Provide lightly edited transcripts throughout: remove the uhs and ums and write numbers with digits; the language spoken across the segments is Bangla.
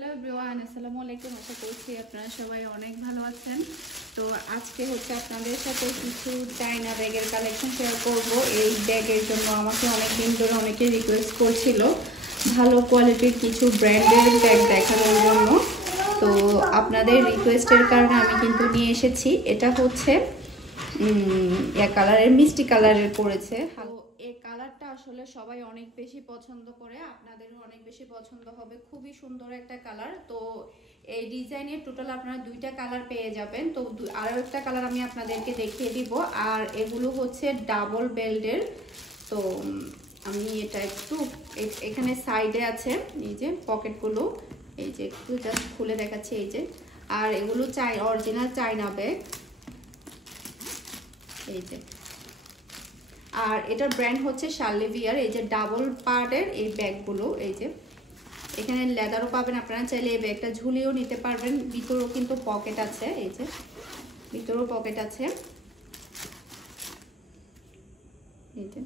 হ্যালো এভরিওয়ান, আসসালামু আলাইকুম। আশা করছি আপনারা সবাই অনেক ভালো আছেন। তো আজকে হচ্ছে আপনাদের সাথে কিছু চায়না ব্যাগের কালেকশন শেয়ার করব। এই ব্যাগের জন্য আমাকে অনেক দিন ধরে অনেকে রিকোয়েস্ট করছিল ভালো কোয়ালিটির কিছু ব্র্যান্ডের ব্যাগ দেখানোর জন্য। তো আপনাদের রিকোয়েস্টের কারণে আমি কিন্তু নিয়ে এসেছি। এটা হচ্ছে কালারের মিষ্টি কালারের পড়েছে। এই কালারটা আসলে সবাই অনেক বেশি পছন্দ করে, আপনাদেরও অনেক বেশি পছন্দ হবে। খুবই সুন্দর একটা কালার। তো এই ডিজাইনের টোটাল আপনারা দুইটা কালার পেয়ে যাবেন। তো আরও একটা কালার আমি আপনাদেরকে দেখিয়ে দিব। আর এগুলো হচ্ছে ডাবল বেল্টের। তো আমি এটা একটু এখানে সাইডে আছে এই যে পকেটগুলো, এই যে একটু জাস্ট খুলে দেখাচ্ছি এই যে। আর এগুলো অরিজিনাল চায়না ব্যাগ এই যে। আর এটার ব্র্যান্ড হচ্ছে শার্লেভিয়ার। এই যে ডাবল পার্টের এই ব্যাগগুলো, এই যে এখানে লেদারও পাবেন। আপনারা চাইলে এই ব্যাগটা ঝুলিয়েও নিতে পারবেন। ভিতরেও কিন্তু পকেট আছে, এই যে ভিতরেও পকেট আছে এই যে।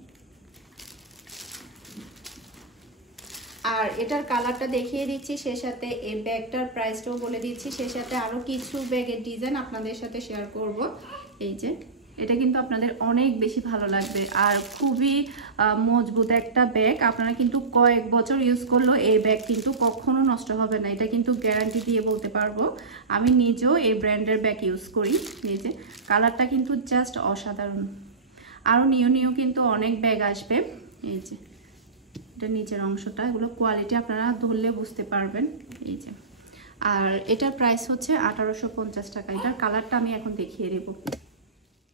আর এটার কালারটা দেখিয়ে দিচ্ছি, সে সাথে এই ব্যাগটার প্রাইসটাও বলে দিচ্ছি, সে সাথে আরও কিছু ব্যাগের ডিজাইন আপনাদের সাথে শেয়ার করব। এই যে এটা কিন্তু আপনাদের অনেক বেশি ভালো লাগবে। আর খুবই মজবুত একটা ব্যাগ। আপনারা কিন্তু কয়েক বছর ইউজ করলেও এই ব্যাগ কিন্তু কখনো নষ্ট হবে না, এটা কিন্তু গ্যারান্টি দিয়ে বলতে পারবো। আমি নিজেও এই ব্র্যান্ডের ব্যাগ ইউজ করি। এই যে কালারটা কিন্তু জাস্ট অসাধারণ। আরও নিউ কিন্তু অনেক ব্যাগ আসবে। এই যে এটা নিচের অংশটা, এগুলো কোয়ালিটি আপনারা ধরলে বুঝতে পারবেন এই যে। আর এটার প্রাইস হচ্ছে 1850 টাকা। এটার কালারটা আমি এখন দেখিয়ে দেবো।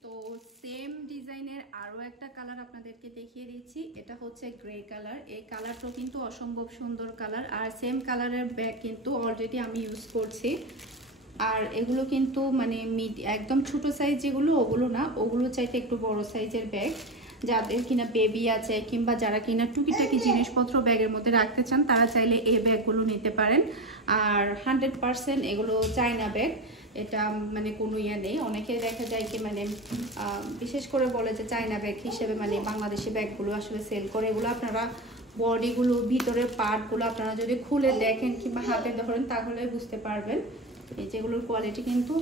তো সেম ডিজাইনের আরও একটা কালার আপনাদেরকে দেখিয়ে দিচ্ছি। এটা হচ্ছে গ্রে কালার। এই কালারটাও কিন্তু অসম্ভব সুন্দর কালার। আর সেম কালারের ব্যাগ কিন্তু অলরেডি আমি ইউজ করছি। আর এগুলো কিন্তু মানে একদম ছোট সাইজ যেগুলো, ওগুলো না, ওগুলো চাইতে একটু বড় সাইজের ব্যাগ। যাদের কিনা বেবি আছে কিংবা যারা কিনা টুকিটাকি জিনিসপত্র ব্যাগের মধ্যে রাখতে চান, তারা চাইলে এই ব্যাগগুলো নিতে পারেন। আর 100% এগুলো চায়না ব্যাগ, এটা মানে কোনো ইয়ে নেই। অনেকে দেখা যায় কি মানে বিশেষ করে বলে যে চায়না ব্যাগ হিসেবে মানে বাংলাদেশি ব্যাগগুলো আসলে সেল করে। এগুলো আপনারা বডিগুলো, ভিতরের পার্টগুলো আপনারা যদি খুলে দেখেন কিংবা হাতে ধরেন তাহলে বুঝতে পারবেন। এই যেগুলোর কোয়ালিটি কিন্তু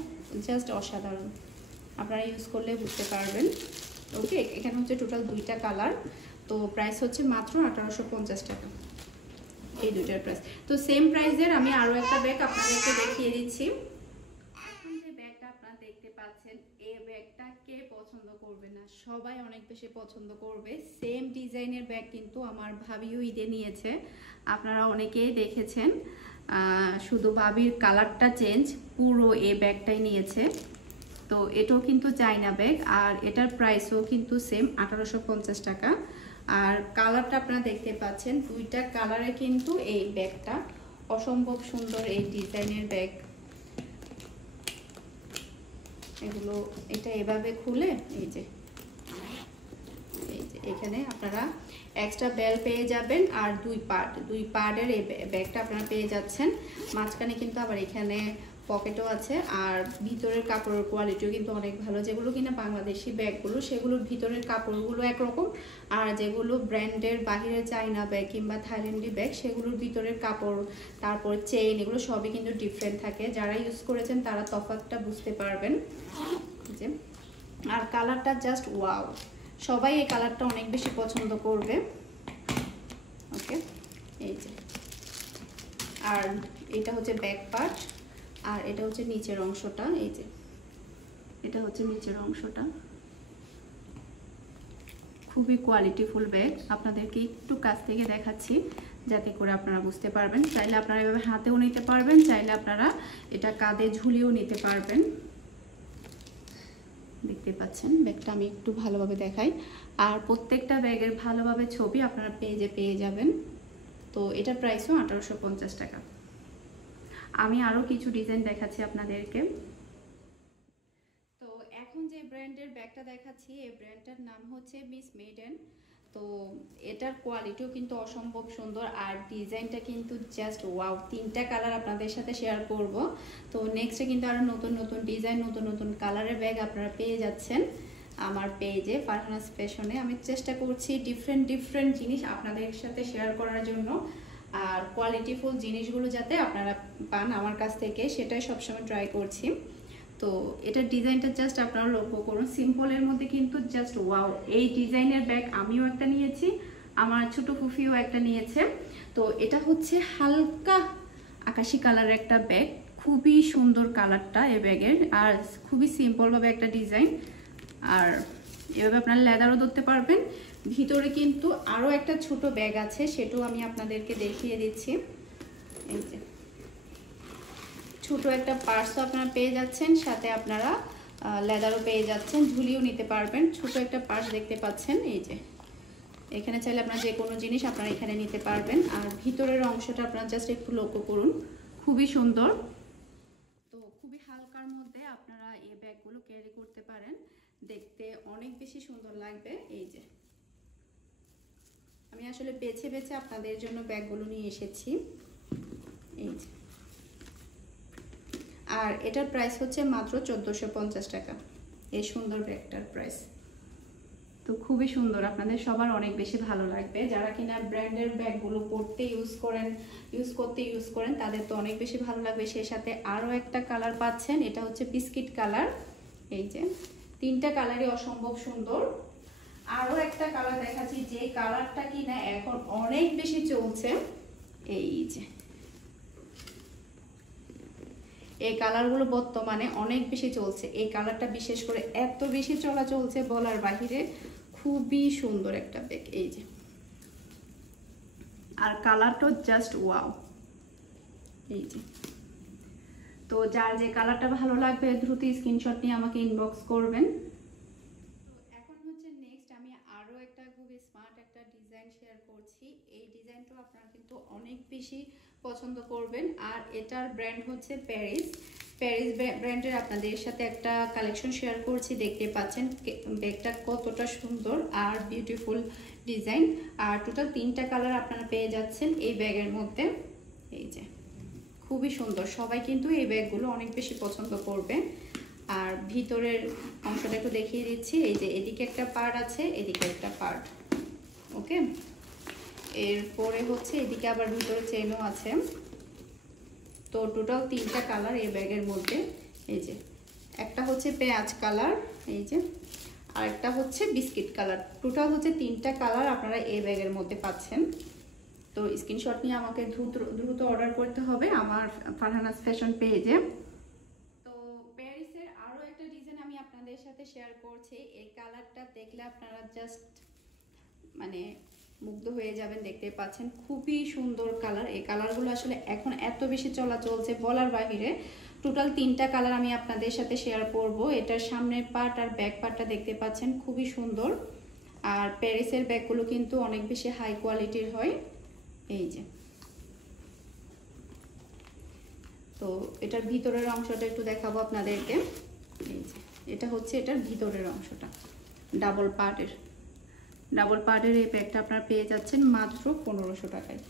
জাস্ট অসাধারণ, আপনারা ইউজ করলে বুঝতে পারবেন। ওকে, এখানে হচ্ছে টোটাল দুইটা কালার। তো প্রাইস হচ্ছে মাত্র 1850 টাকা এই দুইটার প্রাইস। তো সেম প্রাইসের আমি আরও একটা ব্যাগ আপনাদেরকে দেখিয়ে দিচ্ছি। এখন যে ব্যাগটা আপনারা দেখতে পাচ্ছেন, এই ব্যাগটা কে পছন্দ করবে না, সবাই অনেক বেশি পছন্দ করবে। সেম ডিজাইনের ব্যাগ কিন্তু আমার ভাবিও ঈদে নিয়েছে, আপনারা অনেকেই দেখেছেন। শুধু ভাবির কালারটা চেঞ্জ, পুরো এই ব্যাগটাই নিয়েছে। তো এটাও কিন্তু চায়না ব্যাগ। আর এটার প্রাইসও কিন্তু সেম 1850 টাকা। আর কালারটা আপনারা দেখতে পাচ্ছেন, দুইটা কালারে কিন্তু এই ব্যাগটা অসম্ভব সুন্দর। এই ডিজাইনের ব্যাগ এগুলো, এটা এভাবে খুলে এই যে এখানে আপনারা এক্সট্রা বেল পেয়ে যাবেন। আর দুই পার্টের এই ব্যাগটা আপনারা পেয়ে যাচ্ছেন। মাঝখানে কিন্তু আবার এখানে পকেটও আছে। আর ভিতরের কাপড়ের কোয়ালিটিও কিন্তু অনেক ভালো। যেগুলো কিনা বাংলাদেশি ব্যাগগুলো, সেগুলোর ভিতরের কাপড়গুলো একরকম। আর যেগুলো ব্র্যান্ডের বাহিরের চায়না ব্যাগ কিংবা থাইল্যান্ডি ব্যাগ, সেগুলোর ভিতরের কাপড়, তারপর চেইন, এগুলো সবই কিন্তু ডিফারেন্ট থাকে। যারা ইউজ করেছেন তারা তফাৎটা বুঝতে পারবেন যে। আর কালারটা জাস্ট ওয়াও, সবাই এই কালারটা অনেক বেশি পছন্দ করবে। ওকে, এই যে। আর এটা হচ্ছে ব্যাক পার্ট, আর এটা হচ্ছে নিচের অংশটা। এই যে এটা হচ্ছে নিচের অংশটা। খুবই কোয়ালিটিফুল ব্যাগ। আপনাদেরকে একটু কাছ থেকে দেখাচ্ছি যাতে করে আপনারা বুঝতে পারবেন। চাইলে আপনারা এভাবে হাতেও নিতে পারবেন, চাইলে আপনারা এটা কাঁধে ঝুলিয়েও নিতে পারবেন। দেখতে পাচ্ছেন ব্যাগটা আমি একটু ভালোভাবে দেখাই। আর প্রত্যেকটা ব্যাগের ভালোভাবে ছবি আপনারা পেজে পেয়ে যাবেন। তো এটার প্রাইসও 1850 টাকা। আমি আরও কিছু ডিজাইন দেখাচ্ছি আপনাদেরকে। তো এখন যে ব্র্যান্ডের ব্যাগটা দেখাচ্ছি, এই ব্র্যান্ডটার নাম হচ্ছে মিস মেডেন। তো এটার কোয়ালিটিও কিন্তু অসম্ভব সুন্দর। আর ডিজাইনটা কিন্তু জাস্ট ওয়াও। তিনটা কালার আপনাদের সাথে শেয়ার করব। তো নেক্সটে কিন্তু আরও নতুন ডিজাইন, নতুন কালারের ব্যাগ আপনারা পেয়ে যাচ্ছেন আমার পেজে ফারহানাস ফ্যাশনে। আমি চেষ্টা করছি ডিফারেন্ট জিনিস আপনাদের সাথে শেয়ার করার জন্য। আর কোয়ালিটিফুল জিনিসগুলো যাতে আপনারা পান আমার কাছ থেকে সেটাই সবসময় ট্রাই করছি। তো এটার ডিজাইনটা জাস্ট আপনারা লক্ষ্য করুন, সিম্পলের মধ্যে কিন্তু জাস্ট ওয়াও। এই ডিজাইনের ব্যাগ আমিও একটা নিয়েছি, আমার ছোট ফুফিও একটা নিয়েছে। তো এটা হচ্ছে হালকা আকাশি কালারের একটা ব্যাগ, খুবই সুন্দর কালারটা এই ব্যাগের, আর খুবই সিম্পলভাবে একটা ডিজাইন। আর এভাবে আপনারা লেদারও ধরতে পারবেন। ভিতরে কিন্তু আরও একটা ছোট ব্যাগ আছে, সেটাও আমি আপনাদেরকে দেখিয়ে দিচ্ছি। এই যে ছোট একটা পার্সও আপনারা পেয়ে যাচ্ছেন, সাথে আপনারা লেদারও পেয়ে যাচ্ছেন, ঝুলিও নিতে পারবেন। ছোট একটা পার্স দেখতে পাচ্ছেন, এই যে এখানে চাইলে আপনারা যে কোনো জিনিস আপনারা এখানে নিতে পারবেন। আর ভিতরের অংশটা আপনারা জাস্ট একটু লক্ষ্য করুন, খুবই সুন্দর। তো খুবই হালকার মধ্যে আপনারা এই ব্যাগগুলো ক্যারি করতে পারেন, দেখতে অনেক বেশি সুন্দর লাগবে। এই যে আমি আসলে বেছে বেছে আপনাদের জন্য ব্যাগগুলো নিয়ে এসেছি। এই যে, আর এটার প্রাইস হচ্ছে মাত্র 1450 টাকা এই সুন্দর ব্যাগটার প্রাইস। তো খুবই সুন্দর, আপনাদের সবার অনেক বেশি ভালো লাগবে। যারা কিনা ব্র্যান্ডের ব্যাগগুলো পরতে ইউজ করেন তাদের তো অনেক বেশি ভালো লাগবে। সেই সাথে আরও একটা কালার পাচ্ছেন, এটা হচ্ছে বিস্কিট কালার। এই যে তিনটা কালারই অসম্ভব সুন্দর। আরও একটা কালার দেখাচ্ছি, যে কালারটা কিনা এখন অনেক বেশি চলছে। এই যে এই কালারগুলো বর্তমানে অনেক বেশি চলছে, এই কালারটা বিশেষ করে এত বেশি চলা চলছে বলার বাহিরে। খুবই সুন্দর একটা ব্যাগ, এই যে, আর কালারটা জাস্ট ওয়াও। এই যে, তো যার যে কালারটা ভালো লাগবে দ্রুত স্ক্রিনশট নিয়ে আমাকে ইনবক্স করবেন। তো এখন হচ্ছে নেক্সট আমি আরও একটা খুবই স্মার্ট একটা ডিজাইন শেয়ার করছি। এই ডিজাইনটা আপনারা কিন্তু অনেক বেশি পছন্দ করবেন। আর এটার ব্র্যান্ড হচ্ছে প্যারিস ব্র্যান্ডের আপনাদের সাথে একটা কালেকশন শেয়ার করছি। দেখতে পাচ্ছেন ব্যাগটা কতটা সুন্দর আর বিউটিফুল ডিজাইন। আর টোটাল 3টা কালার আপনারা পেয়ে যাচ্ছেন এই ব্যাগের মধ্যে। এই যে খুবই সুন্দর, সবাই কিন্তু এই ব্যাগগুলো অনেক বেশি পছন্দ করবে। আর ভিতরের অংশটা একটু দেখিয়ে দিচ্ছি। এই যে এদিকে একটা পার্ট আছে, এদিকে একটা পার্ট, ওকে। এরপরে হচ্ছে এদিকে আবার ভিতরে চেনও আছে। তো টোটাল 3টা কালার এই ব্যাগের মধ্যে। এই যে একটা হচ্ছে পেঁয়াজ কালার, এই যে, আর একটা হচ্ছে বিস্কিট কালার। টোটাল হচ্ছে 3টা কালার আপনারা এই ব্যাগের মধ্যে পাচ্ছেন। তো স্ক্রিনশট নিয়ে আমাকে দ্রুত অর্ডার করতে হবে আমার ফারহানাস ফ্যাশন পেজে। তো প্যারিসের আরও একটা ডিজাইন আমি আপনাদের সাথে শেয়ার করছি। এই কালারটা দেখলে আপনারা জাস্ট মানে মুগ্ধ হয়ে যাবেন। দেখতে পাচ্ছেন খুবই সুন্দর কালার। এই কালারগুলো আসলে এখন এত বেশি চলা চলছে বলার বাহিরে। টোটাল 3টা কালার আমি আপনাদের সাথে শেয়ার করব। এটার সামনের পার্ট আর ব্যাক পার্টটা দেখতে পাচ্ছেন খুবই সুন্দর। আর প্যারিসের ব্যাগগুলো কিন্তু অনেক বেশি হাই কোয়ালিটির হয়। এই যে, তো এটার ভিতরের অংশটা একটু দেখাবো আপনাদেরকে। এই যে এটা হচ্ছে এটার ভিতরের অংশটা, ডাবল পার্টের এই ব্যাগটা আপনারা পেয়ে যাচ্ছেন মাত্র 1500 টাকায়।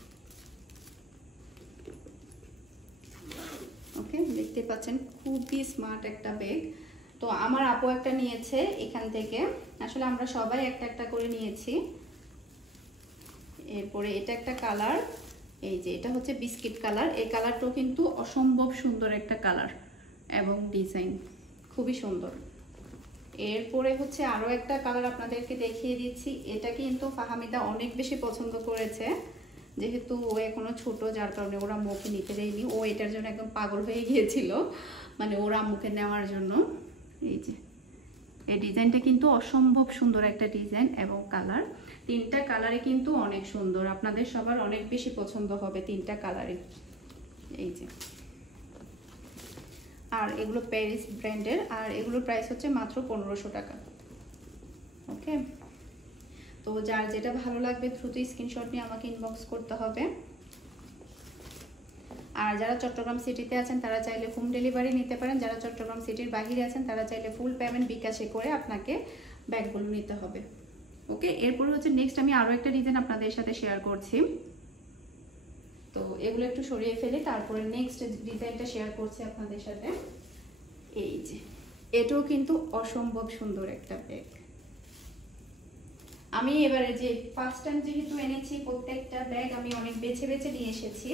ওকে, দেখতে পাচ্ছেন খুবই স্মার্ট একটা ব্যাগ। তো আমার আপু একটা নিয়েছে এখান থেকে, আসলে আমরা সবাই একটা একটা করে নিয়েছি। এরপরে এটা একটা কালার, এই যে এটা হচ্ছে বিস্কিট কালার। এই কালারটাও কিন্তু অসম্ভব সুন্দর একটা কালার এবং ডিজাইন খুবই সুন্দর। এরপরে হচ্ছে আরও একটা কালার আপনাদেরকে দেখিয়ে দিচ্ছি। এটা কিন্তু ফাহামিদা অনেক বেশি পছন্দ করেছে, যেহেতু ও এখনো ছোট, যার কারণে ওরা মুখে নিতে দেয়নি। ও এটার জন্য একদম পাগল হয়ে গিয়েছিল, মানে ওরা মুখে নেওয়ার জন্য। এই যে এই ডিজাইনটা কিন্তু অসম্ভব সুন্দর একটা ডিজাইন এবং কালার। 3টা কালারে কিন্তু অনেক সুন্দর, আপনাদের সবার অনেক বেশি পছন্দ হবে 3টা কালারে। এই যে, আর এগুলো প্যারিস ব্র্যান্ডের, আর এগুলোর প্রাইস হচ্ছে মাত্র 1500 টাকা। ওকে, তো যার যেটা ভালো লাগবে দ্রুত স্ক্রিনশট নিয়ে আমাকে ইনবক্স করতে হবে। আর যারা চট্টগ্রাম সিটিতে আছেন তারা চাইলে হোম ডেলিভারি নিতে পারেন। যারা চট্টগ্রাম সিটির বাইরে আছেন তারা চাইলে ফুল পেমেন্ট বিকাশে করে আপনাকে ব্যাগগুলো নিতে হবে। ওকে, এরপর হচ্ছে নেক্সট আমি আরও একটা ডিজাইন আপনাদের সাথে শেয়ার করছি। তো এগুলো একটু সরিয়ে ফেলে তারপরে নেক্সট ডিজাইনটা শেয়ার করছি আপনাদের সাথে। এই যে এটাও কিন্তু অসম্ভব সুন্দর একটা ব্যাগ। আমি এবারে যে ফার্স্ট টাইম যেহেতু এনেছি, প্রত্যেকটা ব্যাগ আমি অনেক বেছে বেছে নিয়ে এসেছি,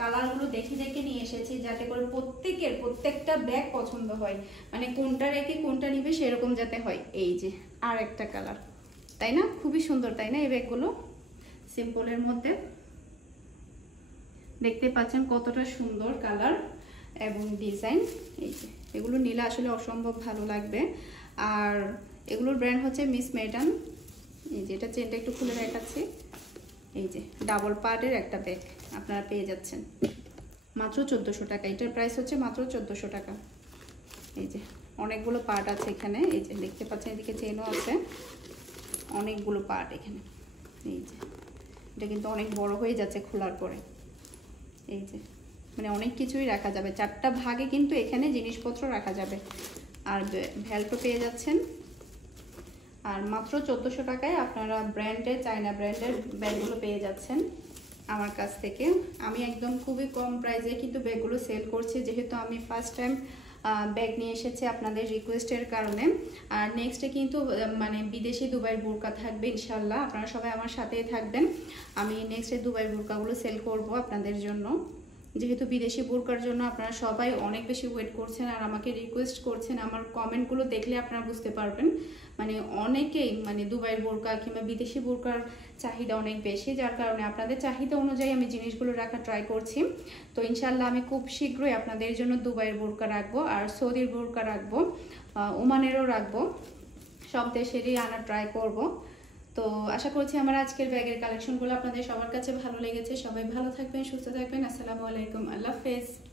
কালারগুলো দেখে দেখে নিয়ে এসেছি, যাতে করে প্রত্যেকটা ব্যাগ পছন্দ হয়, মানে কোনটা রেখে কোনটা নিবে সেরকম যাতে হয়। এই যে আর একটা কালার, তাই না? খুবই সুন্দর, তাই না? এই ব্যাগগুলো সিম্পলের মধ্যে দেখতে পাচ্ছেন কতটা সুন্দর কালার এবং ডিজাইন। এই যে এগুলো নিলে আসলে অসম্ভব ভালো লাগবে। আর এগুলোর ব্র্যান্ড হচ্ছে মিস মেডান। এই যে এটা চেনটা একটু খুলে দেখাচ্ছি। এই যে ডাবল পার্টের একটা ব্যাগ আপনারা পেয়ে যাচ্ছেন মাত্র 1400 টাকা। এটার প্রাইস হচ্ছে মাত্র 1400 টাকা। এই যে অনেকগুলো পার্ট আছে এখানে, এই যে দেখতে পাচ্ছেন, এদিকে চেনও আছে, অনেকগুলো পার্ট এখানে। এই যে এটা কিন্তু অনেক বড় হয়ে যাচ্ছে খোলার পরে। এই যে মানে অনেক কিছুই রাখা যাবে, 4টা ভাগে কিন্তু এখানে জিনিসপত্র রাখা যাবে। আর ভ্যালটো পেয়ে যাচ্ছেন। আর মাত্র 1400 টাকায় আপনারা ব্র্যান্ডের, চায়না ব্র্যান্ডের ব্যাগগুলো পেয়ে যাচ্ছেন আমার কাছ থেকে। আমি একদম খুবই কম প্রাইসে কিন্তু ব্যাগগুলো সেল করছি, যেহেতু আমি ফার্স্ট টাইম ব্যাগ নিয়ে এসেছি আপনাদের রিকোয়েস্টের কারণে। আর নেক্সটে কিন্তু মানে বিদেশি দুবাইয়ের বোরকা থাকবে ইনশাল্লাহ, আপনারা সবাই আমার সাথেই থাকবেন। আমি নেক্সটে দুবাইয়ের বোরকাগুলো সেল করব আপনাদের জন্য, যেহেতু বিদেশি বোরকার জন্য আপনারা সবাই অনেক বেশি ওয়েট করছেন আর আমাকে রিকোয়েস্ট করছেন। আমার কমেন্টগুলো দেখলে আপনারা বুঝতে পারবেন, মানে অনেকেই মানে দুবাইয়ের বোরকা কিংবা বিদেশি বোরকার চাহিদা অনেক বেশি, যার কারণে আপনাদের চাহিদা অনুযায়ী আমি জিনিসগুলো রাখার ট্রাই করছি। তো ইনশাল্লাহ আমি খুব শীঘ্রই আপনাদের জন্য দুবাইয়ের বোরকা রাখবো, আর সৌদির বোরকা রাখবো, ওমানেরও রাখবো, সব দেশেরই আনার ট্রাই করব। তো আশা করছি আমার আজকের ব্যাগের কালেকশনগুলো আপনাদের সবার কাছে ভালো লেগেছে। সবাই ভালো থাকবেন, সুস্থ থাকবেন। আসসালামু আলাইকুম, আল্লাহ হাফেজ।